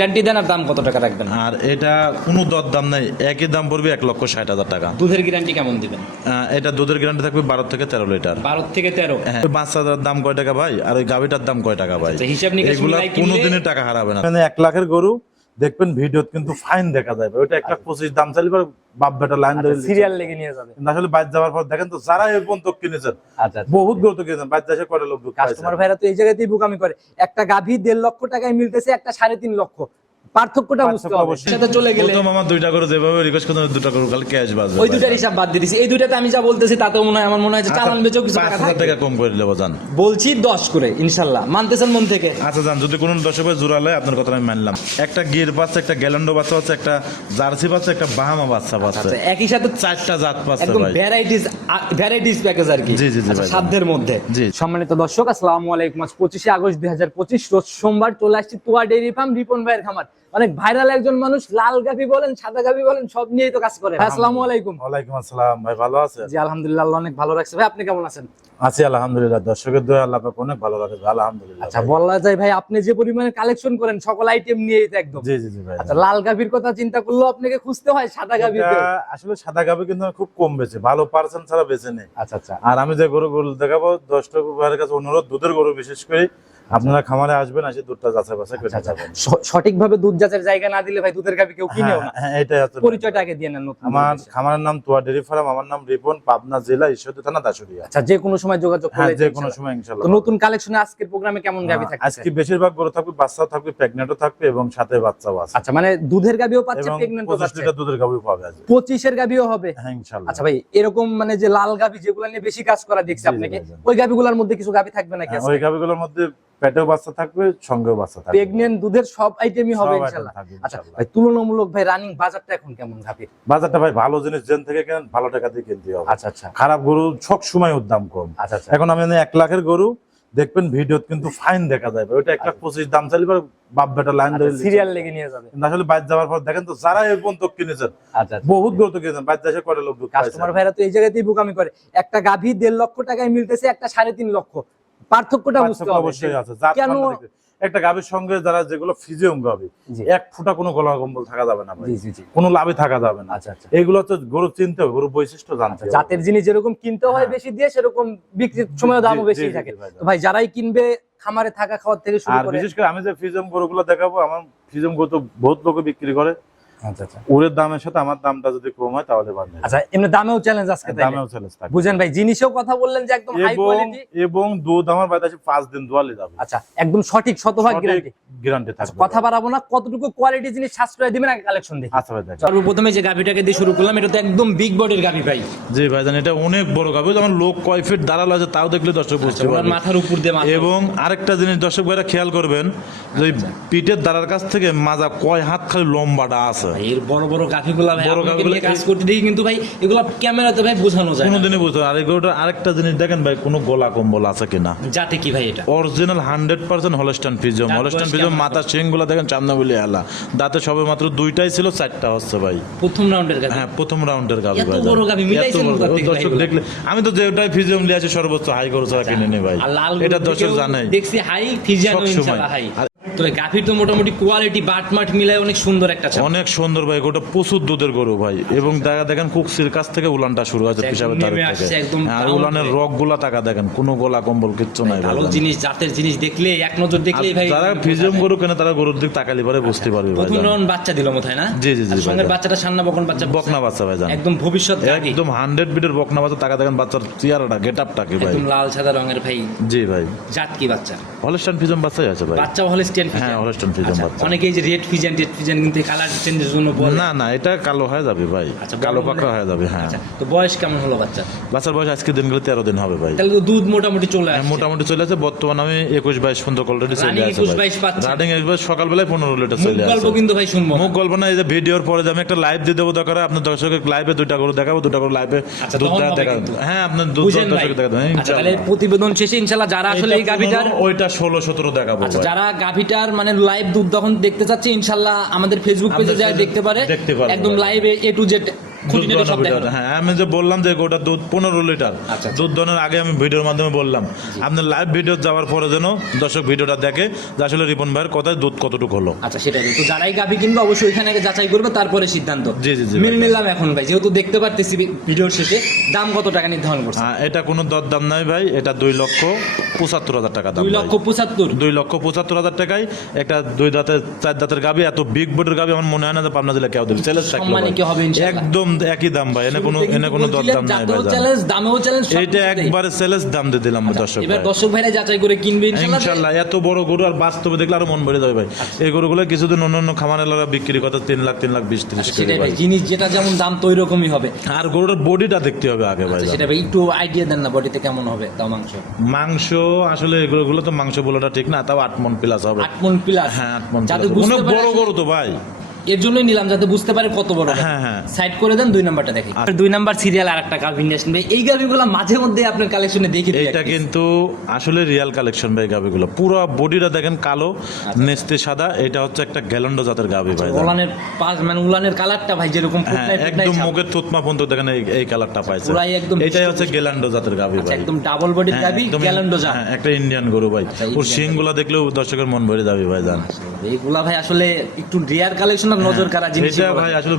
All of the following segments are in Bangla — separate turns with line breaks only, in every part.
গ্যারান্টি দেন আর দাম কত টাকা রাখবেন?
আর এটা কোনো দর দাম নাই একই দাম পড়বে এক লক্ষ ষাট হাজার টাকা।
দুধের গ্যারান্টি কেমন দিবেন?
এটা দুধের গ্যারান্টি থাকবে বারো থেকে তেরো লিটার।
বারো থেকে তেরো?
হ্যাঁ। বাচ্চাটার দাম কয় টাকা ভাই? আর ওই গাভিটার দাম কয় টাকা ভাই?
আচ্ছা, হিসাব নিকাশ
এগুলা
মিলাই
টাকা হারাবে না। মানে এক লাখের গরু দেখবেন ভিডিও কিন্তু ফাইন দেখা যাবে ওইটা একটা পঁচিশ দাম চাইলে পরে বাপ বেটা লাইন ধরে
সিরিয়াল লেগে নিয়ে যাবে।
না আসলে বাইর যাওয়ার পর দেখেন তো যারা এই পর্যন্ত কিনেছেন
আচ্ছা
বহুত গুরুত্ব কিনেছেন। বাইর দেশে কয়টা লোক
কাস্টমার ভাইরা তো এই জায়গাতেই বোকামি করে। একটা গাভী দেড় লক্ষ টাকায় মিলতেছে একটা সাড়ে তিন লক্ষ। পার্থক্যটা বুঝতে হবে।
অবশ্যই।
চলে গেলে
প্রথম আমার দুইটা করে যেভাবে রিকোয়েস্ট করতে দুটা করে খালি ক্যাশ বাজবে
ওই দুটার হিসাব বাদ দিয়ে দিছি এই দুটাতে আমি যা বলতেছি তাতেও মনে হয় আমার মনে হয় যে চালান বেচেও কিছু
আচ্ছা,
টাকা
টাকা কম করে দেবো যান
বলছি দশ করে ইনশাল্লাহ। মানতেছেন মন থেকে?
আচ্ছা যান যদি কোনো দর্শক ভাই আপনার কথা আমি মানলাম। একটা গির বাচ্চা একটা গ্যালান্ডো বাচ্চা আছে একটা জার্সি বাচ্চা একটা বাহামা বাচ্চা পাচ্ছে।
আচ্ছা একই সাথে
চারটা জাত পাচ্ছে
একদম ভ্যারাইটিস ভ্যারাইটিস প্যাকেজ আর কি।
জি, জি, জি,
সাধ্যের মধ্যে।
জি।
সম্মানিত দর্শক আসসালামু আলাইকুম। আজ পঁচিশে আগস্ট দুই হাজার পঁচিশ রোজ সোমবার চলে আসছি তুয়া ডেইরি ফার্ম রিপন ভাইয়ের খামার। অনেক ভাইরাল একজন মানুষ লাল গাভি বলেন সাদা গাভি বলেন সব নিয়েই তো কাজ করে। আসসালামু আলাইকুম।
ওয়ালাইকুম আসসালাম। ভাই ভালো আছে
জি আলহামদুলিল্লাহ অনেক ভালো রাখছে। ভাই আপনি কেমন আছেন?
আছি আলহামদুলিল্লাহ। দর্শকের দোয়া আল্লাহ পাক অনেক ভালো রাখে। আলহামদুলিল্লাহ
আচ্ছা বলা যায় ভাই আপনি যে পরিমাণে কালেকশন করেন সকল আইটেম নিয়েই তো একদম।
জি জি জি ভাই।
আচ্ছা লাল গাভির কথা চিন্তা করলেও আপনাকে খুঁজতে হয় সাদা গাভি
আসলে সাদা গাবে কিন্তু খুব কম বেছে ভালো পার্সেন্ট ছাড়া বেছে নেই।
আচ্ছা আচ্ছা।
আর আমি যে গরু গরু দেখাবো দশটা ভাইয়ের কাছে অনুরোধ দুধের গরু বিশেষ করে। আপনারা খামারে আসবেন আসে দুধটা যাচাই বাছাই করে যাবেন
স- সঠিকভাবে দুধ যাচার জায়গা না দিলে ভাই দুধের গাভি কেউ কিনেও না।
হ্যাঁ, হচ্ছে
পরিচয়টা আগে দিয়ে নেন নতুন
আমার খামারের নাম তোয়া ডেরি ফার্ম আমার নাম রিপন পাবনা জেলা ঈশ্বরদী থানা দাসুরিয়া
আচ্ছা যে কোনো সময় যোগাযোগ
হ্যাঁ
করলে
যে কোনো সময় ইনশাল্লাহ।
তো নতুন কালেকশনে আজকের প্রোগ্রামে কেমন গাভি থাকছে
আজকে বেশিরভাগ গরু থাকবে বাচ্চাও থাকবে প্রেগনেন্টও থাকবে এবং সাথে বাচ্চাও আছে।
আচ্ছা মানে দুধের গাবিও পাচ্ছে প্রেগন্যান্টও পাচ্ছে।
লিটার দুধের গাভী পাবে আজ
পঁচিশের গাভিও হবে?
হ্যাঁ ইনশাল্লাহ।
আচ্ছা ভাই এরকম মানে যে লাল গাভি যেগুলো নিয়ে বেশি কাজ করা দেখছি আপনাকে। ওই গাভিগুলোর মধ্যে কিছু গাভি থাকবে নাকি
হ্যাঁ, ওই গাভীগুলোর মধ্যে পেটেও বাচ্চা থাকবে সঙ্গেও বাচ্চা থাকবে।
প্রেগনেন্ট দুধের সব আইটেমই হবে ইনশাআল্লাহ আচ্ছা ভাই তুলনামূলক ভাই রানিং বাজারটা এখন কেমন গাভির
বাজারটা ভাই ভালো জিনিস জেন থেকে কেন ভালো টাকা দিয়ে কিনতে হবে।
আচ্ছা আচ্ছা।
খারাপ গরু সব সময় দাম কম।
আচ্ছা আচ্ছা।
এখন আমি এক লাখের গরু দেখবেন ভিডিও কিন্তু ফাইন দেখা যাবে ওইটা এক লাখ পঁচিশ দাম চাইলে পরে বাপ বেটা লাইন ধরে
সিরিয়াল লেগে নিয়ে যাবে।
কিন্তু আসলে বাইর যাওয়ার পর দেখেন তো যারা এই পর্যন্ত কিনেছেন
আচ্ছা আচ্ছা।
বহুত গরু তো কিনেছেন বাইর দেশে কয়টা লোক
কাস্টমার ভাইরা তো এই জায়গাতেই বোকামি করে। একটা গাভী দেড় লক্ষ টাকায় মিলতেছে একটা সাড়ে তিন লক্ষ। পার্থক্যটা বুঝতে হবে
অবশ্যই আছে।
কেন
একটা গাভীর সঙ্গে যারা যেগুলো ফিজিয়াম
জি।
এক ফুটা কোনো গলা কম্বল থাকা যাবে না কোনো লাভে থাকা যাবে না।
আচ্ছা আচ্ছা।
এগুলো তো গরু চিনতে হবে গরু বৈশিষ্ট্য জানতে হবে।
জাতের জিনিস যেরকম কিনতে হয়
হ্যাঁ।
বেশি দিয়ে সেরকম বিক্রির সময় দামও বেশি থাকে।
ভাই,
তো ভাই যারাই কিনবে খামারে থাকা খাওয়ার থেকে শুরু
আর
করে
বিশেষ করে আমি যে ফিজম গরুগুলো দেখাবো আমার ফিজম গরু তো বহুত লোকে বিক্রি করে।
আচ্ছা আচ্ছা
ওরের দামের সাথে আমার দামটা যদি কম হয় তাহলে বাদ
আচ্ছা এমনি দামেও চ্যালেঞ্জ আজকে
দামেও চ্যালেঞ্জ
বুঝেন ভাই জিনিসেও কথা বললেন যে একদম হাই কোয়ালিটি
এবং দুধ আমার বাড়িতে আছে পাঁচ দিন দোয়ালে যাবে।
আচ্ছা একদম সঠিক শতভাগ গ্যারান্টি
গ্যারান্টি থাকবে।
কথা বাড়াবো না কতটুকু কোয়ালিটি জিনিস সাশ্রয় দিবেন আগে কালেকশন দেখি।
আচ্ছা ভাই
সর্বপ্রথমে যে গাভিটাকে দিয়ে শুরু করলাম এটা তো একদম বিগ বডির গাভি ভাই।
জি ভাইজান এটা অনেক বড় গাভী যেমন লোক কয় ফিট দাঁড়াল আছে তাও দেখলে দর্শক বুঝতে পারবে।
মাথার উপর দিয়ে
এবং আরেকটা জিনিস দর্শক ভাইরা খেয়াল করবেন যে পিঠের দাঁড়ার কাছ থেকে মাজা কয় হাত খালি লম্বাটা আছে।
ভাই, এর বড় বড় গাভিগুলা ভাই
বড়
কাজ করতে দেখি কিন্তু ভাই এগুলা ক্যামেরাতে ভাই বোঝানো যায়।
কোনোদিনই আর এগুলোটা আরেকটা জিনিস দেখেন ভাই কোনো গোলা কম্বল আছে কিনা?
যাতে কি ভাই এটা?
Original hundred percent Holstein ফিজম Holstein ফিজম মাথা দেখেন চান্দা বলি এলা দাঁতে সবে মাত্র দুইটাই ছিল চারটা হচ্ছে ভাই।
প্রথম রাউন্ডের গাভি
হ্যাঁ প্রথম রাউন্ডের
এত
ভাই
বড় গাভী মিলাইছেন
দর্শক দেখলে আমি তো যেটাই ফিজম লিয়ে আছি সর্বোচ্চ হাই করে ছাড়া কিনে নি ভাই। এটা দর্শক জানাই।
দেখছি হাই
সবসময়।
ইনশাআল্লাহ হাই তো ভাই গাভির তো মোটামুটি কোয়ালিটি বাট মাট মিলায় অনেক সুন্দর একটা চাপ
অনেক সুন্দর ভাই গোটা প্রচুর দুধের গরু ভাই। এবং দেখা দেখেন কুকসির কাছ থেকে উলানটা শুরু হয়েছে পিসাবের
নেমে
তারিখ থেকে
একদম
আর উলানের
করে।
রকগুলা টাকা দেখেন কোনো গোলা কম্বল কিচ্ছু নাই
ভালো জিনিস জাতের জিনিস দেখলে এক নজর দেখলেই ভাই
যারা ফিজিয়াম গরু কেনে তারা গরুর দিক তাকালি পরে বুঝতে পারবে ভাই
প্রথম রাউন্ড বাচ্চা দিল মথায় না?
জি, জি, জি,
সঙ্গে বাচ্চাটা সান্না বকন বাচ্চা
বকনা বাচ্চা ভাই জান।
একদম ভবিষ্যৎ
একদম হান্ড্রেড বিটের বকনা বাচ্চা টাকা দেখেন বাচ্চার চেয়ারটা গেট আপটা কি ভাই?
একদম লাল সাদা রঙের ভাই।
জি ভাই।
জাত কি বাচ্চা?
হলস্টান ফিজম বাচ্চাই আছে ভাই।
বাচ্চা হলে
হ্যাঁ হলস্টান ফিজম বাচ্চা
অনেকেই যে রেড ফিজেন রেড ফিজেন কিন্তু কালার চেঞ্জের জন্য বলে।
না না এটা কালো হয়ে যাবে ভাই।
আচ্ছা,
কালো পাকড়া হয়ে যাবে হ্যাঁ।
আচ্ছা তো বয়স কেমন হলো বাচ্চা
বাচ্চার বয়স আজকে দিন তেরো দিন হবে ভাই।
তাহলে তো দুধ মোটামুটি চলে আসছে।
মোটামুটি চলে আছে বর্তমানে আমি একুশ বাইশ পর্যন্ত অলরেডি চলে
Running
আছে
21 22 পাচ্ছেন।
রানিং একুশ বাইশ সকালবেলায় পনেরো লিটার চলে
গল্প কিন্তু ভাই শুনব।
মুখ গল্প না এই যে ভিডিওর পরে আমি একটা লাইভ দিয়ে দেবো দরকার আপনার দর্শকের লাইভে দুইটা করে দেখাবো দুটা করে লাইভে
আচ্ছা।
হ্যাঁ আপনার দুধ
বুঝেন
দর্শকের দেখা
আচ্ছা তাহলে প্রতিবেদন শেষে ইনশাল্লাহ যারা আসলে এই গাভিটার
ওইটা ষোলো সতেরো দেখাবো
আচ্ছা
ভাই।
যারা মানে লাইভ দুধ তখন দেখতে চাচ্ছে ইনশাল্লাহ আমাদের ফেসবুক পেজে
যাই
দেখতে পারে একদম লাইভে এ টু জেড
হ্যাঁ আমি যে বললাম যে গোটা দুধ পনেরো লিটার।
আচ্ছা।
দুধ দোয়ানোর আগে আমি ভিডিওর মাধ্যমে বললাম। আপনার লাইভ ভিডিও যাওয়ার পরে যেন দর্শক ভিডিওটা দেখে যে আসলে রিপন ভাইয়ের কথায় দুধ কতটুকু হলো।
আচ্ছা সেটাই তো যারাই গাভি কিনবে অবশ্যই ওইখানে আগে যাচাই করবে তারপরে সিদ্ধান্ত।
জি, জি, জি, ভাই।
নিলাম এখন ভাই। যেহেতু দেখতে পারতেছি ভিডিওর শেষে দাম কত টাকা নির্ধারণ করছে
হ্যাঁ, এটা কোনো দর দাম নাই ভাই। এটা দুই লক্ষ পঁচাত্তর হাজার টাকা দাম
দুই লক্ষ পঁচাত্তর?
দুই লক্ষ পঁচাত্তর হাজার টাকায় একটা দুই দাঁতের চার দাঁতের গাবি এত বিগ বোর্ডের গাবি আমার মনে হয় না যে পাবনা জেলা কেউ দেবে। চ্যালেঞ্জ থাকল একই দাম ভাই এনে কোনো এনে কোনো নাই ভাই
চ্যালেঞ্জ দামেও চ্যালেঞ্জ
একবারে চ্যালেঞ্জ দাম দিয়ে দিলাম দর্শক
এবার দর্শক ভাইরা যাচাই করে কিনবে ইনশাআল্লাহ
এত বড় গরু আর বাস্তবে দেখলে আরও মন ভরে যাবে ভাই। এই গরুগুলো কিছুদিন অন্য অন্য খামারেরা বিক্রি করতে তিন লাখ তিন লাখ বিশ ত্রিশ করে
ভাই। জিনিস যেটা যেমন দাম তো ওই রকমই হবে।
আর গরুটার বডিটা দেখতে হবে আগে ভাই
আচ্ছা, সেটা ভাই একটু আইডিয়া দেন না বডিতে কেমন হবে তাও মাংস।
মাংস আসলে এগুলো তো মাংস বলাটা ঠিক না তাও আট মন প্লাস হবে।
আট মন প্লাস
হ্যাঁ আট মন বড় গরু তো ভাই।
এর জন্যই নিলাম যাতে বুঝতে পারে কত বড়
হ্যাঁ, হ্যাঁ।
সাইড করে দেন দুই নাম্বারটা দেখি।
আচ্ছা।
দুই নাম্বার সিরিয়াল আর একটা গাভি নিয়ে আসেন ভাই। এই গাভিগুলো মাঝে মধ্যে আপনার কালেকশনে দেখি
এইটা কিন্তু আসলে রিয়াল কালেকশন ভাই গাবিগুলো। পুরো বডিটা দেখেন কালো
আচ্ছা।
নেস্তে সাদা। এটা হচ্ছে একটা গ্যালন্ডো জাতের গাবি ভাই
উলানের পাঁচ মানে উলানের কালারটা ভাই যেরকম
হ্যাঁ একদম। মুখের থুতমা পর্যন্ত দেখেন এই কালারটা পাইছে।
পুরাই একদম
এটাই হচ্ছে। গ্যালান্ডো জাতের গাবি
আচ্ছা,
ভাই।
একদম ডাবল বডির
হ্যাঁ,
গাভি গ্যালান্ডো যা
হ্যাঁ, একটা ইন্ডিয়ান গরু ভাই।
আচ্ছা,
ওর
Indian
দেখলেও দর্শকের মন ভরে যাবে ভাই জান।
এইগুলা ভাই আসলে একটু রেয়ার কালেকশন নজর কারা জিনিস
এটা ভাই আসলে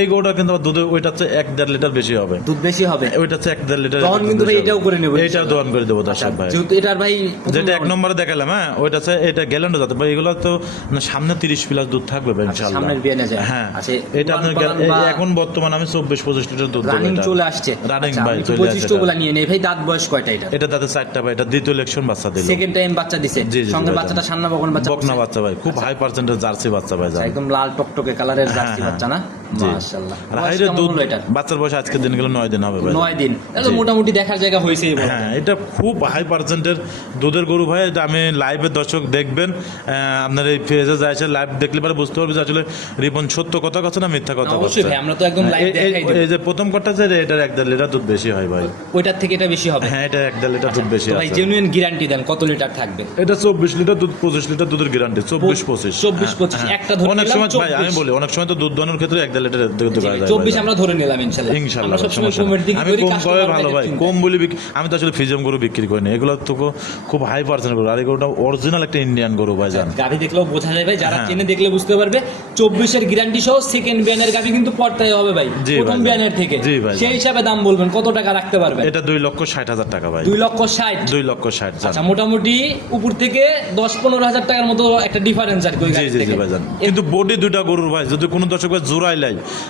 এই গরুটা কিন্তু দুধে ওইটা হচ্ছে এক দেড় লিটার বেশি হবে।
দুধ বেশি হবে?
ওইটা হচ্ছে এক দেড় লিটার
দহন কিন্তু ভাই এটাও করে নেব
এইটাও দহন করে দেবো দর্শক ভাই।
যেহেতু এটার ভাই
যেটা এক নম্বরে দেখালাম হ্যাঁ ওইটা হচ্ছে এটা গ্যালান্ডো জাতের। ভাই এগুলো তো সামনে তিরিশ প্লাস দুধ থাকবে ভাই ইনশাল্লাহ
সামনের বিয়ানে যায়।
হ্যাঁ
আচ্ছা,
এটা আপনার এখন বর্তমান আমি চব্বিশ পঁচিশ লিটার দুধ
রানিং চলে আসছে।
রানিং
আচ্ছা,
ভাই
বৈশিষ্ট্যগুলো নিয়ে নেই। ভাই দাঁত বয়স কয়টা এটা?
এটা চারটা ভাই এটা দ্বিতীয় ইলেকশন বাচ্চা দিল।
সেকেন্ড টাইম বাচ্চা দিছে। সঙ্গে বাচ্চাটা। সান্না বকন বাচ্চা
বকনা বাচ্চা ভাই খুব হাই পার্সেন্টেজ জার্সি বাচ্চা ভাই
একদম লাল টকটকে কালারের জার্সি
হ্যাঁ,
বাচ্চা না
জি। লিটার দুধ বেশি হয় ভাই।
থেকে এটা বেশি হবে?
হ্যাঁ এটা 1.5 লিটার দুধ বেশি
গ্যারান্টি দেন কত লিটার থাকবে?
এটা 24 লিটার দুধ 25 লিটার দুধের গ্যারান্টি
24
25
24
25
একটা
অনেক সময় আমি বলি অনেক সময় দুধ ক্ষেত্রে রিলেটেড
চব্বিশ আমরা ধরে নিলাম ইনশাল্লাহ।
ইনশাল্লাহ আমি কম করে ভালো ভাই কম বলি আমি তো আসলে ফিজম গরু বিক্রি করি না। এগুলো তো খুব হাই পার্সেন্ট গরু। আর এগুলোটা অরিজিনাল একটা ইন্ডিয়ান গরু ভাই জান।
গাড়ি দেখলেও বোঝা যায় ভাই যারা
হ্যাঁ।
চেনে দেখলে বুঝতে পারবে। চব্বিশের গ্যারান্টি সহ সেকেন্ড বিয়ানের গাড়ি কিন্তু পড়তেই হবে ভাই। প্রথম বিয়ানের থেকে। সেই হিসাবে দাম বলবেন কত টাকা রাখতে পারবেন?
এটা দুই লক্ষ ষাট হাজার টাকা ভাই।
দুই লক্ষ ষাট।
দুই লক্ষ ষাট
আচ্ছা মোটামুটি উপর থেকে দশ পনেরো হাজার টাকার মতো একটা ডিফারেন্স আর কি
কিন্তু বডি দুইটা গরুর ভাই যদি কোনো দর্শক জোড়াই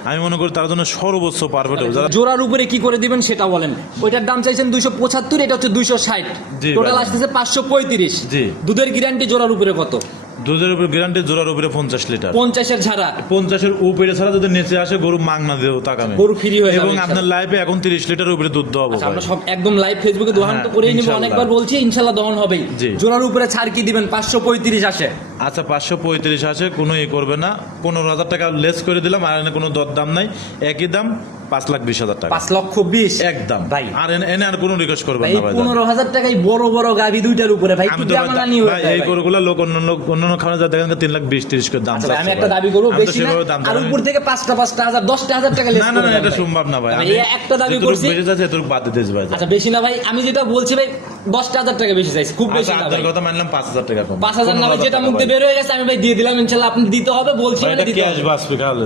আমি মনে করি তার জন্য সর্বোচ্চ পারফেক্ট হবে যারা
জোড়ার উপরে কি করে দিবেন সেটা বলেন। ওইটার দাম চাইছেন দুইশো পঁচাত্তর এটা হচ্ছে দুইশো ষাট। টোটাল আসতেছে পাঁচশো পঁয়ত্রিশ।
জি।
দুধের গ্যারান্টি জোড়ার উপরে কত?
দুধের উপরে গ্যারান্টি জোড়ার উপরে পঞ্চাশ লিটার।
পঞ্চাশের ঝাড়া।
পঞ্চাশের উপরে ছাড়া যদি নিচে আসে গরু মাংনা তাকামে
গরু free হয়ে
এবং। আপনার লাইফে এখন তিরিশ লিটার উপরে দুধ দেওয়া
আচ্ছা, আমরা সব একদম লাইভ ফেসবুকে তো
হ্যাঁ,
করেই নিব। অনেকবার বলছি ইনশাল্লাহ দহন হবেই। জোড়ার উপরে ছাড় কি দিবেন? পাঁচশো পঁয়ত্রিশ আসে।
আচ্ছা পাঁচশো পঁয়ত্রিশ আছে কোনো ই করবে না। পনেরো হাজার টাকা লেস করে দিলাম আর এনে কোনো দর দাম নাই। একই দাম পাঁচ লাখ বিশ হাজার টাকা।
পাঁচ লক্ষ বিশ?
একদম।
ভাই।
আর এনে- আর কোনো রিকোয়েস্ট করবেন
ভাই
না ভাই
পনেরো হাজার টাকায় বড় বড় গাভি দুইটার উপরে। ভাই
আমি তো ভাই-
যায়
এই গরুগুলো লোক অন্যান্য অন্যান্য খাওয়া যা দেখেন তিন লাখ বিশ তিরিশ করে দাম
আচ্ছা আমি একটা দাবি করব বেশি না। আর উপর থেকে পাঁচটা পাঁচটা হাজার দশটা হাজার টাকা
না না না এটা সম্ভব না ভাই।
এই একটা দাবি করছি
বেঁচে যাচ্ছে এতটুকু বাদ দিতেছি ভাই।
আচ্ছা বেশি না ভাই। আমি যেটা বলছি ভাই দশটা হাজার টাকা বেশি চাইছি খুব বেশি
আচ্ছা
না ভাই।
কথা মানলাম পাঁচ হাজার টাকা
পাঁচ হাজার না ভাই যেটা
টাকা
মুক্তি বের হয়ে গেছে আমি ভাই দিয়ে দিলাম ইনশাল্লাহ আপনি দিতে হবে বলছি মানে দিতে
ক্যাশ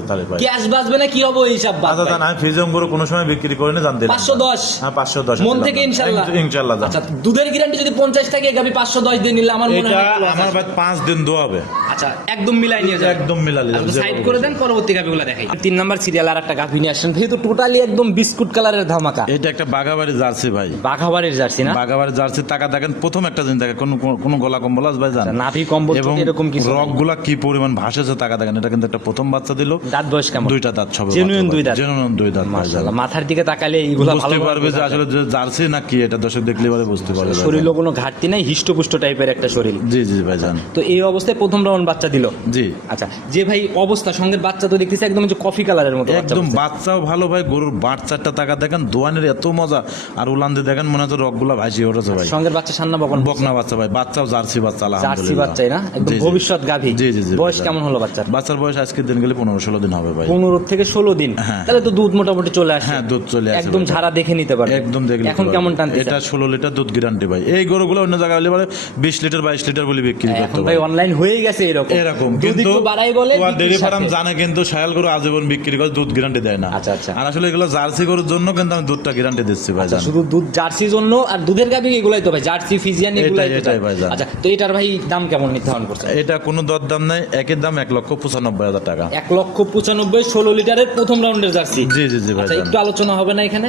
তাহলে ভাই।
ক্যাশ বাঁচবে না কি হবে ওই হিসাব
আচ্ছা আমি গরু কোনো সময় বিক্রি করে না জানতে
পাঁচশো দশ।
হ্যাঁ পাঁচশো দশ
মন থেকে ইনশাল্লাহ।
ইনশাল্লাহ
আচ্ছা দুধের গ্যারান্টি যদি পঞ্চাশ থাকে গাবি পাঁচশো দশ দিয়ে নিলে আমার মনে হয়
আমার ভাই পাঁচ দিন দোয়া হবে।
আচ্ছা একদম মিলাই নিয়ে যাবে।
একদম মিলালি
সাইড করে দেন পরবর্তী গাভিগুলো দেখাই। তিন নাম্বার সিরিয়াল আর একটা গাভি নিয়ে আসছেন যেহেতু টোটালি একদম বিস্কুট কালারের ধামাকা।
এটা একটা বাগাবাড়ি জার্সি ভাই।
বাঘাবাড়ির জার্সি না?
বাগাবাড়ি জার্সি টাকা দেখেন প্রথম একটা জিনিস দেখেন কোন কোন গলা কম্বল আছে ভাই জান
নাভি কম্বল
এবং
এরকম কিছু
রকগুলা কি পরিমাণ ভাসেছে টাকা দেখেন এটা কিন্তু একটা প্রথম বাচ্চা দিল।
দাঁত বয়স কেমন?
দুইটা দাঁত সবে
Genuine দুই দাঁত।
জেনুইন দুই দাঁত।
মাশাআল্লাহ মাথার দিকে তাকালে এইগুলো ভালো
বুঝতে পারবে যে আসলে জার্সি না কি এটা দর্শক দেখলে পরে বুঝতে পারবে।
শরীরও কোনো ঘাটতি নাই হিষ্টপুষ্ট টাইপের একটা শরীর।
জি জি ভাই জান।
তো এই অবস্থায় প্রথম রাউন্ড বাচ্চা দিল।
জি।
আচ্ছা যে ভাই অবস্থা সঙ্গের বাচ্চা তো দেখতেছি একদম যে কফি কালারের মতো
একদম বাচ্চাও ভালো ভাই গরুর বাচ্চাটা টাকা দেখেন দোয়ানের এত মজা। আর উলান্দে দেখেন মনে হচ্ছে রকগুলা ভাসি ওঠেছে ভাই।
সঙ্গের বাচ্চা সান্না বকন।
বকনা বাচ্চা ভাই বাচ্চাও জার্সি বাচ্চা
জার্সি বাচ্চাই না? একদম। ভবিষ্যৎ গাভী।
জি জি জি
বয়স কেমন হলো বাচ্চার?
বাচ্চার বয়স আজকের দিন গেলে পনেরো ষোলো দিন হবে ভাই।
পনেরো থেকে ষোলো দিন।
হ্যাঁ।
তাহলে তো দুধ মোটামুটি চলে আসে।
হ্যাঁ দুধ চলে আসে
একদম। ঝাড়া দেখে নিতে পারবে।
একদম দেখলে
এখন কেমন টানতে
এটা ষোলো লিটার দুধ গ্যারান্টি ভাই। এই গরুগুলো অন্য জায়গায় হলে পরে বিশ লিটার বাইশ লিটার বলে বিক্রি করতে
এখন
ভাই
ভাই অনলাইন হয়ে গেছে এরকম।
এরকম। কিন্তু
বাড়াই বলে
ডেরি ফার্ম জানে কিন্তু শায়াল গরু আজীবন বিক্রি করে দুধ গ্যারান্টি দেয় না।
আচ্ছা, আচ্ছা।
আর আসলে এগুলো জার্সি গরুর জন্য কিন্তু আমি দুধটা গ্যারান্টি দিচ্ছি ভাই
আচ্ছা, শুধু দুধ জার্সির জন্য আর দুধের গাভি এগুলাই তো ভাই জার্সি ফিজিয়ান এগুলাই
এটাই, এটাই
আচ্ছা তো এটার ভাই দাম কেমন নির্ধারণ করছে
এটা কোনো দর দাম নাই একের দাম এক লক্ষ পঁচানব্বই হাজার টাকা।
এক লক্ষ পঁচানব্বই ষোলো লিটারের প্রথম রাউন্ডের জার্সি।
জি জি জি ভাই
আচ্ছা একটু আলোচনা হবে না এখানে?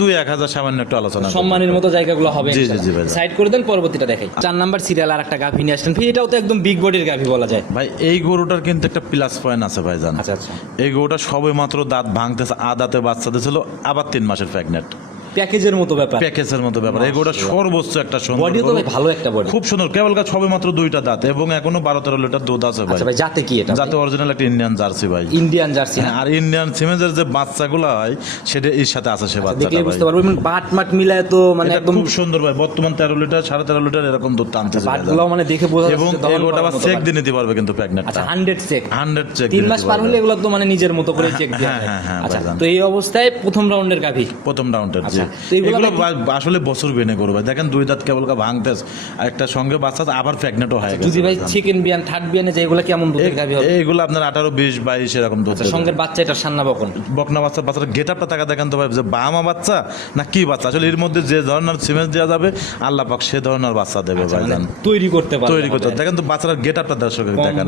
দুই এক হাজার সামান্য একটু আলোচনা
সম্মানের মতো জায়গাগুলো হবে
জি, জি, জি, ভাই।
সাইড করে দেন পরবর্তীটা দেখাই। চার নাম্বার সিরিয়াল আর একটা গাভি নিয়ে আসলেন। ভাই এটাও তো একদম বিগ বডির গাভি বলা যায়?
ভাই এই গরুটার কিন্তু একটা প্লাস পয়েন্ট আছে ভাই জান
আচ্ছা আচ্ছা।
এই গরুটা সবে মাত্র দাঁত ভাঙতেছে আদাতে বাচ্চা দিয়েছিল আবার তিন মাসের প্রেগনেন্ট
প্যাকেজের মতো ব্যাপার।
প্যাকেজের মতো ব্যাপার। গরুটা সর্বোচ্চ একটা সুন্দর
বডিও তো ভালো একটা বডি
খুব সুন্দর। কেবল গাছ সবে মাত্র দুইটা দাঁত এবং এখনও বারো তেরো লিটার দুধ আছে ভাই।
আচ্ছা ভাই যাতে কি এটা?
যাতে অরিজিনাল একটা ইন্ডিয়ান জার্সি ভাই।
ইন্ডিয়ান জার্সি
আর ইন্ডিয়ান সিমেজের যে বাচ্চাগুলো হয় সেটা এর সাথে আছে সে বাচ্চাটা
দেখলে বুঝতে পারব। মানে বাট মাট মিলায় তো মানে একদম
খুব সুন্দর ভাই। বর্তমান তেরো লিটার সাড়ে তেরো লিটার এরকম দুধ টানতেছে ভাই।
বাটগুলো মানে দেখে বোঝা
এবং
করার
আবার চেক। দিয়ে নিতে পারবে কিন্তু প্রেগনেন্ট
আচ্ছা হান্ড্রেড চেক
হান্ড্রেড চেক
তিন মাস পার হলে এগুলো তো মানে নিজের মতো করে চেক
হ্যাঁ, হ্যাঁ, হ্যাঁ,
আচ্ছা তো এই অবস্থায় প্রথম রাউন্ডের গাভি?
প্রথম রাউন্ডের জি
আচ্ছা, এগুলো
এগুলো
ভাই-
আসলে বছর বেনে করবে। দেখেন দুই দাঁত কেবল ভাঙতেস আর একটা সঙ্গে বাচ্চা আবার প্রেগনেন্টও হয়ে
যদি ভাই চিকেন বিয়ান থার্ড বিয়ানে যে এগুলো কেমন দুধের গাভি হবে?
এ- আপনার আঠারো বিশ বাইশ এরকম দুধ
আচ্ছা, বাচ্চা এটা সান্না বকন।
বকনা বাচ্চা বাচ্চার গেট আপটা টাকা দেখেন তো ভাই যে বামা বাচ্চা না কি বাচ্চা? আসলে এর মধ্যে যে ধরনের সিমেন্ট দেওয়া যাবে আল্লাহ পাক সে ধরনের বাচ্চা দেবে
মানে
ভাইজান।
তৈরি করতে পারবে
তৈরি করতে দেখেন তো বাচ্চার গেট আপটা দর্শকের দেখেন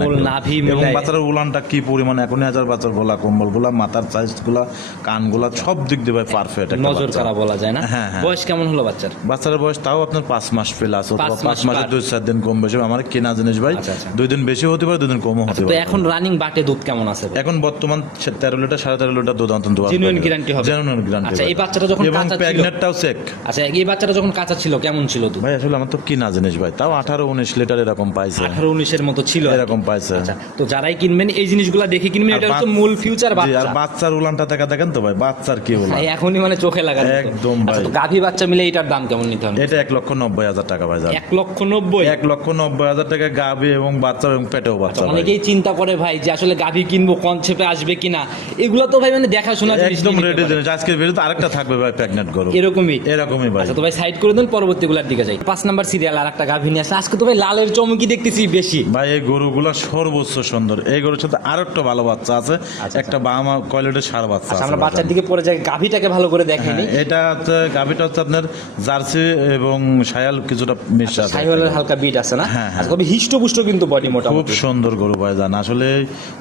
এবং বাচ্চার উলানটা কি পরিমাণে এখনই হাজার বাচ্চার গোলা কম্বলগুলা মাথার সাইজগুলা কানগুলা সব দিক দিয়ে ভাই পারফেক্ট
নজর কারা বলা যায় না।
হ্যাঁ, হ্যাঁ।
বয়স কেমন হলো বাচ্চার?
বাচ্চার বয়স তাও আপনার পাঁচ মাস প্লাস অথবা
পাঁচ মাস।
দুই চার দিন কম বেশি আমার কেনা জিনিস ভাই
আচ্ছা, আচ্ছা।
দুই দিন বেশি হতে পারে দুই দিন কমও হতে পারে।
এখন রানিং বাটে দুধ কেমন আছে?
এখন বর্তমান তেরো লিটার সাড়ে তেরো লিটার দুধ অন্তত
Genuine guarantee হবে?
জেনুইন গ্যারান্টি
আচ্ছা, এই বাচ্চাটা যখন কাঁচা
প্রেগনেন্টটাও চেক
আচ্ছা এই বাচ্চাটা যখন কাঁচা ছিল কেমন ছিল দুধ?
ভাই আসলে আমার তো কিনা জিনিস ভাই তাও আঠারো উনিশ লিটার এরকম পাইছে।
আঠারো উনিশের মতো ছিল।
এরকম পাইছে।
আচ্ছা তো যারাই কিনবেন এই জিনিসগুলো দেখে কিনবেন এটা হচ্ছে মূল ফিউচার বাচ্চা
আর বাচ্চার উলানটা দেখা দেখেন তো ভাই বাচ্চার কি উলান?
এখনই মানে চোখে লাগা।
একদম
আচ্ছা,
ভাই।
গাভী বাচ্চা মিলে এটার দাম কেমন নিতে হবে?
এটা এক লক্ষ নব্বই হাজার টাকা ভাই
এক লক্ষ নব্বই?
এক লক্ষ নব্বই হাজার টাকা গাবি এবং বাচ্চা এবং পেটেও বাচ্চা
অনেকেই চিন্তা করে ভাই যে আসলে গাভী কিনবো কনসেপ্টে আসবে কিনা। এগুলো তো ভাই মানে দেখাশোনা জিনিস
একদম রেডি জিনিস। আজকের ভিডিওতে আরেকটা থাকবে ভাই প্রেগনেন্ট গরু।
এরকমই?
এরকমই ভাই।
আচ্ছা তো ভাই সাইড করে দেন পরবর্তীগুলোর দিকে যাই। পাঁচ নাম্বার সিরিয়াল আর একটা গাভী নিয়ে আসলে আজকে তো ভাই লালের চমকি দেখতেছি বেশি।
ভাই এই গরুগুলো সর্বোচ্চ সুন্দর। এই গরুর সাথে আরও একটা ভালো বাচ্চা আছে।
আচ্ছা।
একটা বামা কয়লেটের সার বাচ্চা
আচ্ছা আমরা বাচ্চার দিকে পরে যাই। গাভীটাকে ভালো করে দেখেনি
হ্যাঁ, এটা হচ্ছে গাভিটা হচ্ছে আপনার জার্সি এবং শায়াল কিছুটা মিশ আছে
হালকা বিট আছে না?
হ্যাঁ, হ্যাঁ।
আচ্ছা তবে হিষ্টপুষ্ট কিন্তু বডি
খুব সুন্দর গরু ভাই জান আসলে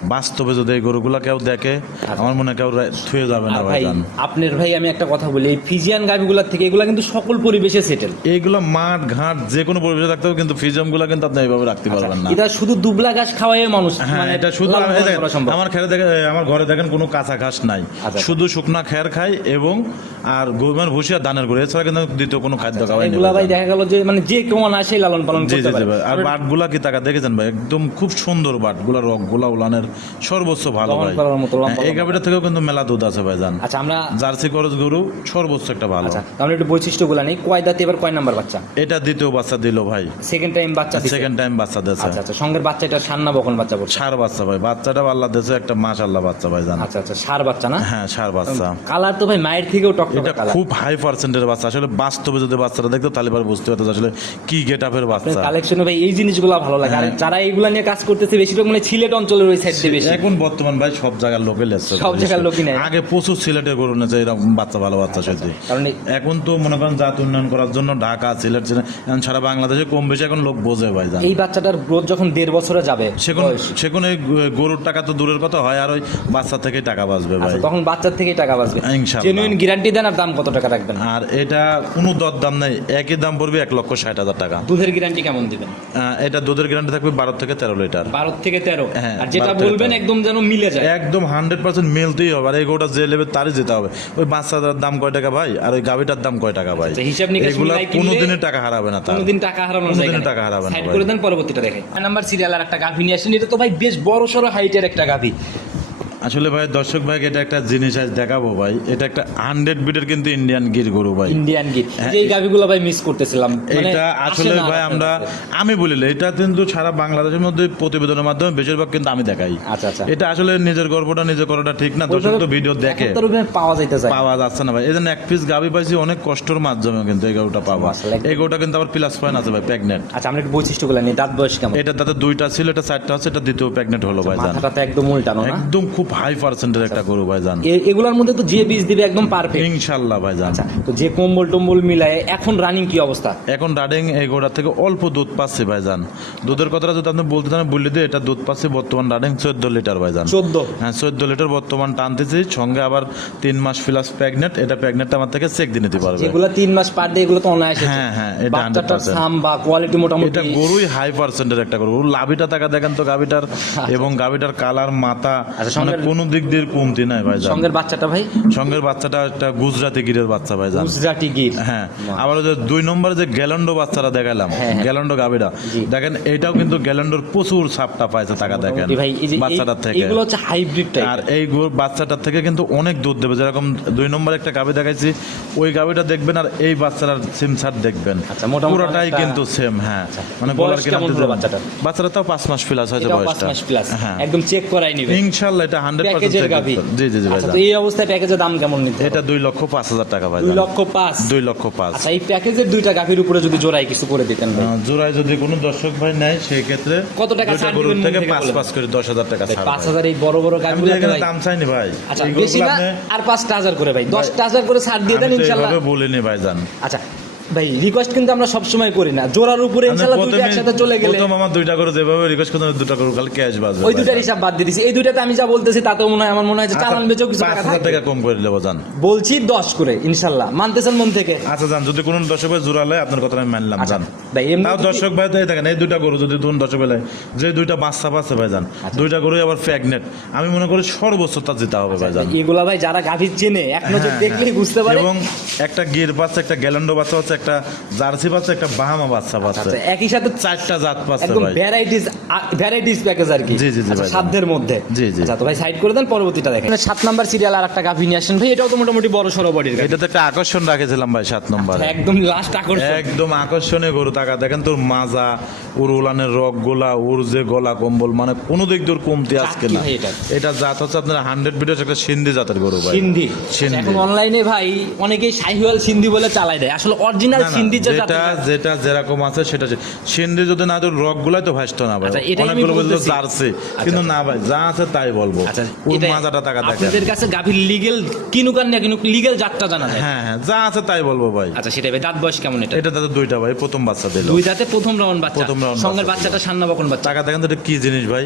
বাস্তবে যদি এই গরুগুলা কেউ দেখে আমার মনে কেউ রা- যাবে না ভাই
ভাই
জান
আপনার ভাই আমি একটা কথা বলি এই ফিজিয়ান গাভীগুলোর থেকে এগুলা কিন্তু সকল পরিবেশে সেটেল
এইগুলো মাঠ ঘাট যে কোনো পরিবেশে রাখতে হবে কিন্তু ফিজমগুলা কিন্তু আপনি এইভাবে রাখতে পারবেন না।
এটা শুধু দুবলা ঘাস খাওয়াই মানুষ
হ্যাঁ
মানে
এটা শুধু। আমার দেখেন আমার ঘরে দেখেন কোনো কাঁচা ঘাস নাই।
আচ্ছা।
শুধু শুকনা খের খাই এবং আর গরুমের ভুসি আর ধানের গুঁড়ো এছাড়া কিন্তু দ্বিতীয় কোনো খাদ্য খাওয়াই নেই।
ভাই। দেখা গেল যে মানে যে কেমন আসে লালন পালন করতে পারে।
আর বাটগুলা কি টাকা দেখেছেন ভাই? একদম খুব সুন্দর বাটগুলা রকগুলা উলানের সর্বোচ্চ ভালো ভাই। হ্যাঁ, এই। গাভিটা থেকেও কিন্তু মেলা দুধ আছে ভাই জান।
আচ্ছা আমরা
জার্সি করজ গরু সর্বোচ্চ একটা ভালো।
আচ্ছা তাহলে একটু বৈশিষ্ট্যগুলো নেই। কয় দাঁতে এবার কয় নাম্বার বাচ্চা?
এটা দ্বিতীয় বাচ্চা দিল ভাই।
সেকেন্ড টাইম বাচ্চা
সেকেন্ড টাইম বাচ্চা দিয়েছে
আচ্ছা আচ্ছা সঙ্গের বাচ্চা এটা সান্না বকন বাচ্চা পড়ছে
সার বাচ্চা ভাই। বাচ্চাটা আল্লাহ দিয়েছে একটা মাস আল্লাহ বাচ্চা ভাই জান।
আচ্ছা আচ্ছা সার বাচ্চা না?
হ্যাঁ সার বাচ্চা।
কালার তো ভাই মায়ের থেকেও টকটকে কালার।
খুব হাই পার্সেন্টের বাচ্চা। আসলে বাস্তবে যদি বাচ্চাটা দেখতো তাহলে এবার বুঝতে পারতো আসলে কি গেট আপের বাচ্চা
কালেকশনে ভাই এই জিনিসগুলো ভালো লাগে। আর
হ্যাঁ।
যারা এইগুলা নিয়ে কাজ করতেছে বেশিরভাগ মানে সিলেট অঞ্চলের ওই সাইড বেশি।
এখন বর্তমান ভাই সব জায়গার লোকে লেসছে
সব জায়গার লোকই নেয়।
আগে প্রচুর সিলেটের গরু নেছে এরকম বাচ্চা ভালো বাচ্চা সত্যি
কারণ
এখন তো মনে করেন জাত উন্নয়ন করার জন্য ঢাকা সিলেট সিলেট এখন সারা বাংলাদেশে কম বেশি এখন লোক বোঝে ভাই
এই বাচ্চাটার গ্রোথ যখন দেড় বছরে যাবে
সেখন সেখন এই গরুর টাকা তো দূরের কথা হয় আর ওই বাচ্চা থেকে টাকা বাঁচবে ভাই।
আচ্ছা, তখন বাচ্চার থেকেই টাকা বাঁচবে।
ইনশাআল্লাহ।
জেনুইন গ্যারান্টি দেন আর দাম কত? কত টাকা রাখবেন?
আর এটা কোনো দর দাম নেই একই দাম পড়বে এক লক্ষ ষাট হাজার টাকা।
দুধের গ্যারান্টি কেমন দিবেন?
এটা দুধের গ্যারান্টি থাকবে বারো থেকে তেরো লিটার।
বারো থেকে তেরো?
হ্যাঁ,
আর যেটা বলবেন একদম যেন মিলে যায়।
একদম হান্ড্রেড পার্সেন্ট মিলতেই হবে আর এই গরুটা যে নেবে তারই যেতে হবে। ওই বাচ্চাটার দাম কয় টাকা ভাই? আর ওই গাভিটার দাম কয় টাকা ভাই?
আচ্ছা, হিসাব নিকাশ কিনলে
টাকা হারাবে না তার।
কোনোদিন টাকা হারানো যায়।
টাকা হারাবে না
সাইড। করে দেন পরবর্তীটা দেখে নাম্বার সিরিয়াল আর একটা গাভী নিয়ে আসেন এটা তো ভাই বেশ বড় সড়ো হাইটের একটা গাভী।
আসলে ভাই দর্শক ভাই এটা একটা জিনিস আজ দেখাবো ভাই। এটা একটা হান্ড্রেড বিটের কিন্তু ইন্ডিয়ান গির গরু ভাই।
ইন্ডিয়ান গিট যে এই গাভীগুলো ভাই মিস করতেছিলাম মানে
এটা আসলে ভাই আমরা আমি বলি এটা কিন্তু সারা বাংলাদেশের মধ্যে প্রতিবেদনের মাধ্যমে বেশিরভাগ কিন্তু আমি দেখাই।
আচ্ছা আচ্ছা।
এটা আসলে নিজের গর্বটা নিজে করাটা ঠিক না দর্শক তো ভিডিও দেখে।
পাওয়া যাইতে চায়।
পাওয়া যাচ্ছে না ভাই। এই জন্য এক পিস গাবি পাইছি অনেক কষ্টর মাধ্যমে কিন্তু এই গরুটা পাওয়া এই গরুটা কিন্তু আবার প্লাস পয়েন্ট আছে ভাই প্রেগনেন্ট
আচ্ছা আমরা একটু বৈশিষ্ট্যগুলো নিই দাঁত বয়স কেমন?
এটা তাতে দুইটা ছিল এটা চারটা হচ্ছে এটা দ্বিতীয় প্রেগনেন্ট হলো ভাই জান।
মাথাটা তো একদম উল্টানো
একদম খুব হাই পার্সেন্টের একটা গরু ভাই জান
এ- এগুলোর মধ্যে তো যে বীজ দিবে একদম পারফেক্ট
ইনশাল্লাহ ভাই জান
আচ্ছা তো যে কম্বল টম্বল মিলায় এখন রানিং কি অবস্থা?
এখন রাডিং এই গোড়া থেকে অল্প দুধ পাচ্ছে ভাইজান। দুধের কথাটা যদি আপনি বলতে চান বললে দিয়ে এটা দুধ পাচ্ছে বর্তমান রাডিং চোদ্দ লিটার ভাইজান।
চোদ্দ?
হ্যাঁ চোদ্দ লিটার বর্তমান টানতেছি সঙ্গে আবার তিন মাস প্লাস প্রেগনেন্ট এটা প্রেগনেন্টটা আমার থেকে চেক দিয়ে নিতে পারবে।
যেগুলো তিন মাস পার ডে এগুলো তো অনায়াসে
হ্যাঁ, হ্যাঁ, এটা
বাচ্চাটার সাম বা কোয়ালিটি মোটামুটি
এটা গরুই হাই পার্সেন্টের একটা গরু। লাভিটা টাকা দেখেন তো গাভিটার এবং গাভিটার কালার মাথা
আচ্ছা,
মানে কোনো দিক দিয়ে কমতি নাই ভাইজান।
সঙ্গের বাচ্চাটা ভাই?
সঙ্গের বাচ্চাটা একটা গুজরাটি গিরের বাচ্চা ভাইজান।
গুজরাটি গির।
হ্যাঁ আবার ওই যে দুই নম্বরে যে গ্যালান্ডো বাচ্চারা দেখালাম
হ্যাঁ, হ্যাঁ।
গাবিটা দেখেন এটাও কিন্তু গ্যালান্ডোর প্রচুর সাপটা পাইছে টাকা দেখেন
ভাই
বাচ্চাটার থেকে।
এগুলো হচ্ছে হাইব্রিড টাইপ
আর এই বাচ্চাটার থেকে কিন্তু অনেক দুধ দেবে। যেরকম দুই নম্বর একটা গাবি দেখাইছি ওই গাবিটা দেখবেন আর এই বাচ্চাটার সিম সার দেখবেন।
আচ্ছা,
পুরোটাই কিন্তু সেম হ্যাঁ। মানে
কেমন
কিনারটা
হলো
যেমন-
বাচ্চাটার?
বাচ্চাটা তাও পাঁচ মাস প্লাস হয়েছে বয়সটা।
মাস প্লাস
হ্যাঁ।
একদম চেক করাই নিবে।
ইনশাল্লাহ এটা
প্যাকেজের গাভি।
জি জি জি ভাই
আচ্ছা তো এই অবস্থায় প্যাকেজের দাম কেমন নিতে
এটা দুই লক্ষ পাঁচ হাজার টাকা ভাই
দুই লক্ষ পাঁচ?
দুই লক্ষ পাঁচ।
আচ্ছা এই প্যাকেজের দুইটা গাভীর উপরে যদি জোড়াই কিছু করে দিতেন ভাই।
জোড়ায় যদি কোনো দর্শক ভাই নেয় সেই ক্ষেত্রে
কত টাকা ছাড়
গরুর থেকে পাঁচ পাঁচ করে দশ হাজার টাকা ছাড়
পাঁচ হাজার এই বড় বড়
আমি এখানে দাম চাইনি ভাই।
আচ্ছা বেশি না আর পাঁচটা হাজার করে ভাই দশটা হাজার করে ছাড় দিয়ে দেন
আমি
ইনশাল্লাহ।
এইভাবে বলিনি ভাই জান
আচ্ছা ভাই রিকোয়েস্ট কিন্তু আমরা সবসময় করি না। জোড়ার উপরে ইনশাল্লাহ দুটো একসাথে চলে গেলে
প্রথম আমার দুইটা করে যেভাবে রিকোয়েস্ট করতে হবে, করে ক্যাশ বাজবে
ওই দুটার হিসাব বাদ দিয়ে দিছি। এই দুটাতে আমি যা বলতেছি তাতেও মনে হয় আমার মনে হয় যে
আচ্ছা,
চালান বেচেও কিছু টাকা।
টাকা কম করে দেবো জান
বলছি দশ করে ইনশাল্লাহ মানতেছেন মন থেকে?
আচ্ছা জান যদি কোনো আপনার কথা আমি মানলাম
আচ্ছা
জান
ভাই এমনি
দর্শক ভাই তো এই দুইটা গরু যদি দর্শক যে দুইটা বাচ্চা পাচ্ছে ভাই জান
আচ্ছা।
দুইটা আবার প্রেগনেন্ট আমি মনে করি সর্বোচ্চ তার যেতে হবে ভাই জান
এগুলা ভাই যারা গাভী চেনে এক নজর
হ্যাঁ,
দেখলেই
হ্যাঁ।
বুঝতে পারে।
এবং একটা গির বাচ্চা একটা গ্যালান্ডো বাচ্চা হচ্ছে একটা জার্সি বাচ্চা একটা বাহামা বাচ্চা পাচ্ছে।
আচ্ছা একই সাথে
চারটা জাত পাচ্ছে
একদম ভ্যারাইটিস ভ্যারাইটিস প্যাকেজ আর কি।
জি, জি, জি,
আচ্ছা। সাধ্যের মধ্যে।
জি, জি।
আচ্ছা তো ভাই সাইড করে দেন পরবর্তীটা দেখেন। সাত নাম্বার সিরিয়াল আর একটা গাভী নিয়ে আসেন। ভাই এটাও তো মোটামুটি বড় সড়ো বডির গাভী।
এটাতে একটা আকর্ষণ রাখেছিলাম ভাই সাত নম্বরে।
একদম লাস্ট আকর্ষণ।
একদম আকর্ষণীয় গরু টাকা দেখেন তোর মাজা ওর উলানের রক গোলা ওর যে গলা কম্বল মানে কোনো দিক তোর কমতি আজকে না।
এটা?
এটা জাত হচ্ছে আপনার হান্ড্রেড বিটের একটা সিন্ধি জাতের গরু ভাই।
সিন্ধি।
সিন্ধি।
এখন অনলাইনে ভাই অনেকেই শাহিওয়াল সিন্ধি বলে চালাই দেয়। আসলে অরিজিনাল
না,
সিন্ধি
যেটা যেটা যেরকম আছে সেটা সিন্ধি যদি না গুলাই তো ভাসতো না ভাই।
আচ্ছা,
অনেকগুলো বলতো জার্সি। কিন্তু না ভাই যা আছে তাই বলব।
আচ্ছা
ওর মাজাটা টাকা
আপনাদের কাছে গাভীর লিগেল কিনুক আর না কিনুক লিগেল জাতটা জানা যায়।
হ্যাঁ হ্যাঁ যা আছে তাই বলব ভাই।
আচ্ছা সেটাই ভাই দাঁত বয়স কেমন এটা?
এটা দুইটা ভাই প্রথম বাচ্চা দিল।
দুই দাঁতে প্রথম রাউন্ড বাচ্চা।
প্রথম round
সঙ্গের বাচ্চাটা সান্না বকন বাচ্চা?
টাকা দেখেন তো এটা কি জিনিস ভাই।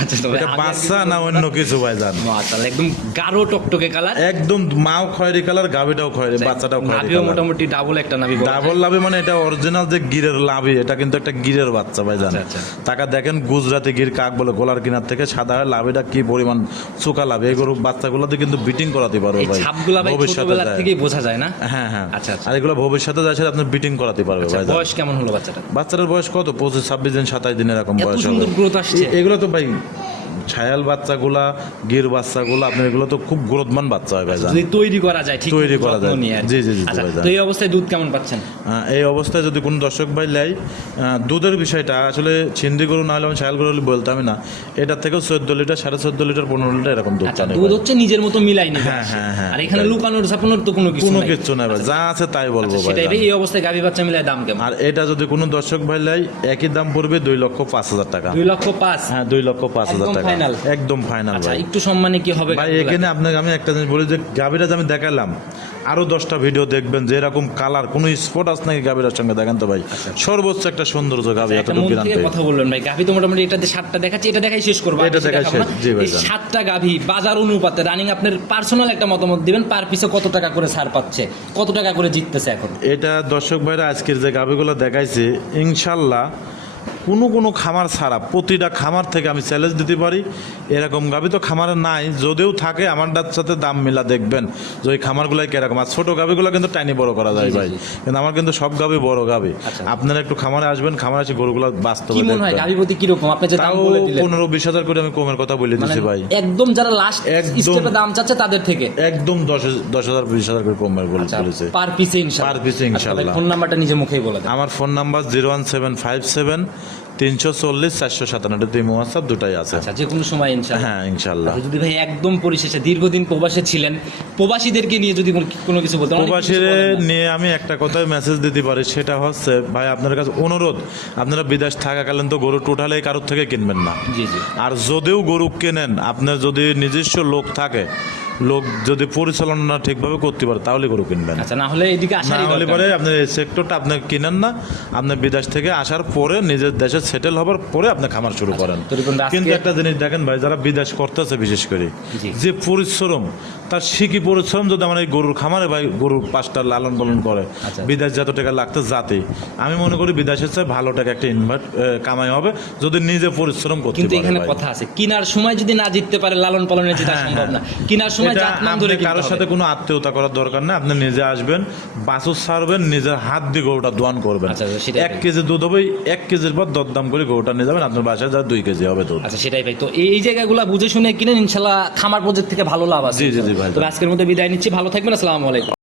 আচ্ছা তো
এটা বাচ্চা না অন্য কিছু ভাই জান।
মাশাআল্লাহ একদম গাঢ় টকটকে কালার।
একদম মাও খয়েরি কালার গাবিটাও খয়েরি বাচ্চাটাও খয়েরি
নাভিও মোটামুটি ডাবল একটা নাভি।
ডাবল লাভি মানে এটা অরিজিনাল যে গিরের লাভি এটা কিন্তু একটা গিরের বাচ্চা ভাই জান
আচ্ছা, আচ্ছা।
টাকা দেখেন গুজরাটি গির কাক বলে গলার কিনার থেকে সাদা লাভিটা কি পরিমাণ চোকা লাভ। এই গরু বাচ্চাগুলোতে কিন্তু বিটিং করাতে পারবে ভাই। ভবিষ্যতে
থেকেই বোঝা যায় না?
হ্যাঁ হ্যাঁ।
আচ্ছা, আচ্ছা।
আর এগুলো ভবিষ্যতে যায় সেটা আপনার বিটিং করাতে পারবে ভাই
বয়স কেমন হলো বাচ্চাটা
বাচ্চাটার বয়স কত? পঁচিশ ছাব্বিশ দিন সাতাশ দিন এরকম বয়স এগুলো তো ভাই ছায়াল বাচ্চাগুলা গির বাচ্চাগুলা আপনার এগুলো তো খুব গ্রোথমান বাচ্চা হয় ভাই
যদি তৈরি করা যায় ঠিক
তৈরি করা যায়। জি, জি, জি,
আচ্ছা তো এই অবস্থায় দুধ কেমন পাচ্ছেন?
এই অবস্থায় যদি কোনো দর্শক ভাই লাই দুধের বিষয়টা আসলে ছিন্দি গরু না হলে আমি ছায়াল গরু বলতামই না এটার থেকেও চোদ্দ লিটার সাড়ে চোদ্দ লিটার পনেরো লিটার এরকম দুধ
আচ্ছা দুধ হচ্ছে নিজের মতো মিলাই নিবে
হ্যাঁ, হ্যাঁ, হ্যাঁ,
আর এখানে লুকানোর ছাপানোর তো কোনো কিছু
কোনো কিচ্ছু নাই ভাই যা আছে তাই বলব
আচ্ছা,
ভাই
সেটাই এই অবস্থায় গাভী বাচ্চা মিলাই দাম কেমন?
আর এটা যদি কোনো দর্শক ভাই লাই একই দাম পড়বে দুই লক্ষ পাঁচ হাজার টাকা।
দুই লক্ষ পাঁচ?
হ্যাঁ দুই লক্ষ পাঁচ হাজার টাকা।
ফাইনাল
একদম ফাইনাল
আচ্ছা একটু সম্মানে কি হবে
ভাই এখানে আপনাকে আমি একটা জিনিস বলি যে আমি দেখালাম। আরও দশটা ভিডিও দেখবেন যে এরকম কালার কোন স্পট আছে নাকি গাভীটার সঙ্গে? দেখেন তো ভাই সর্বোচ্চ একটা সৌন্দর্য গাভী
একটা থেকে কথা বললেন ভাই গাভি তো মোটামুটি এটাতে সাতটা দেখাচ্ছি এটা দেখাই শেষ করব
এটা দেখাই শেষ, জি ভাই,
সাতটা গাভি বাজার অনুপাতে রানিং আপনার পার্সোনাল একটা মতামত দিবেন পার পিছে কত টাকা করে ছাড় পাচ্ছে কত টাকা করে জিততেছে এখন?
এটা দর্শক ভাইরা আজকের যে গাভীগুলো দেখাইছে ইনশাল্লাহ কোনো কোনো খামার ছাড়া প্রতিটা খামার থেকে আমি চ্যালেঞ্জ দিতে পারি। এরকম গাভী তো খামারে নাই যদিও থাকে আমারটার সাথে দাম মিলা দেখবেন যে ওই খামারগুলাই কীরকম। আর ছোট গাভীগুলো কিন্তু টাইনি বড় করা যায় ভাই। কিন্তু আমার কিন্তু সব গাভী বড় গাভী।
আচ্ছা।
আপনারা একটু খামারে আসবেন খামারে এসে গরুগুলো বাস্তবে
কি মনে
দেখবেন।
গাভি প্রতি কীরকম? আপনি যে দাম
তাও
বলে দিলেন।
পনেরো বিশ হাজার করে আমি কমের কথা বলে
মানে
দিচ্ছি ভাই।
একদম যারা লাস্ট
একদম।
স্টেপে দাম চাচ্ছে তাদের থেকে?
একদম দশ দশ হাজার বিশ হাজার করে কমের বলে বলেছে।
পার পিসে ইনশাআল্লাহ। ফোন নাম্বারটা নিজে মুখেই বলে দেন।
আমার phone number zero one seven five seven তিনশো চল্লিশ চারশো সাতান্ন দুই হোয়াটসঅ্যাপ দুটাই আছে।
আচ্ছা যে কোনো সময়
হ্যাঁ ইনশাল্লাহ
যদি ভাই একদম পরিশেষে দীর্ঘদিন প্রবাসে ছিলেন প্রবাসীদেরকে নিয়ে যদি কোনো- কিছু বলতে না।
নিয়ে আমি একটা কথাই মেসেজ দিতে পারি সেটা হচ্ছে ভাই আপনার কাছে অনুরোধ আপনারা বিদেশ থাকাকালীন তো গরু টোটালে কারোর থেকে কিনবেন না।
জি জি।
আর যদিও গরু কেনেন আপনার যদি নিজস্ব লোক থাকে লোক যদি পরিচালনা ঠিকভাবে করতে পারে তাহলে গরু কিনবেন
আচ্ছা না হলে এদিকে
না হলে পরে। আপনার এই সেক্টরটা আপনি কিনেন না আপনি বিদেশ থেকে আসার পরে নিজের দেশে সেটেল হবার পরে আপনি খামার শুরু করেন
দা, আজকে-
কিন্তু একটা জিনিস দেখেন ভাই যারা বিদেশ করতেছে বিশেষ করে যে পরিশ্রম তার শিখি পরিশ্রম যদি আমার এই গরুর খামারে ভাই গরুর পাঁচটা লালন পালন করে
আচ্ছা।
বিদেশ যত টাকা লাগতো যাতে আমি মনে করি বিদেশের চেয়ে ভালো টাকা একটা ইনভার্ট কামাই হবে যদি নিজে পরিশ্রম করতে
কিন্তু এখানে কথা আছে কিনার সময় যদি না জিততে পারে লালন পালনের যেটা
হ্যাঁ,
সম্ভব না
হ্যাঁ।
কিনার সময়
এটা
জাতমান ধরে
কারোর সাথে কোনো আত্মীয়তা করার দরকার না। আপনি নিজে আসবেন বাছুর ছাড়বেন নিজের হাত দিয়ে গরুটা দোয়ান করবেন।
আচ্ছা, সেটাই।
এক কেজি দুধ হবে এক কেজির পর দরদাম করে গরুটা নিয়ে যাবেন। আপনার বাসায় যা দুই কেজি হবে দুধ।
আচ্ছা সেটাই ভাই তো এই জায়গাগুলো বুঝে শুনে কিনেন ইনশাল্লাহ খামার প্রজেক্ট থেকে ভালো লাভ আছে।
জি, জি, ভাই।
তো আজকের মধ্যে বিদায় নিচ্ছি। ভালো থাকবেন আসসালামু আলাইকুম।